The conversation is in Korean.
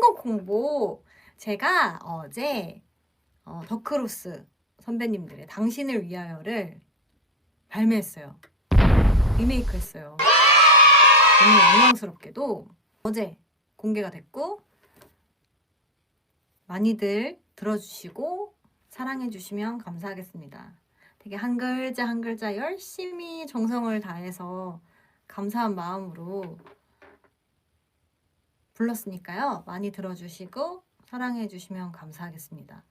신곡 공보 제가 어제 어, 더크로스 선배님들의 당신을 위하여를 발매했어요. 리메이크했어요. 너무 영광스럽게도 어제 공개가 됐고 많이들 들어주시고 사랑해주시면 감사하겠습니다. 되게 한 글자 한 글자 열심히 정성을 다해서 감사한 마음으로 불렀으니까요. 많이 들어주시고 사랑해 주시면 감사하겠습니다.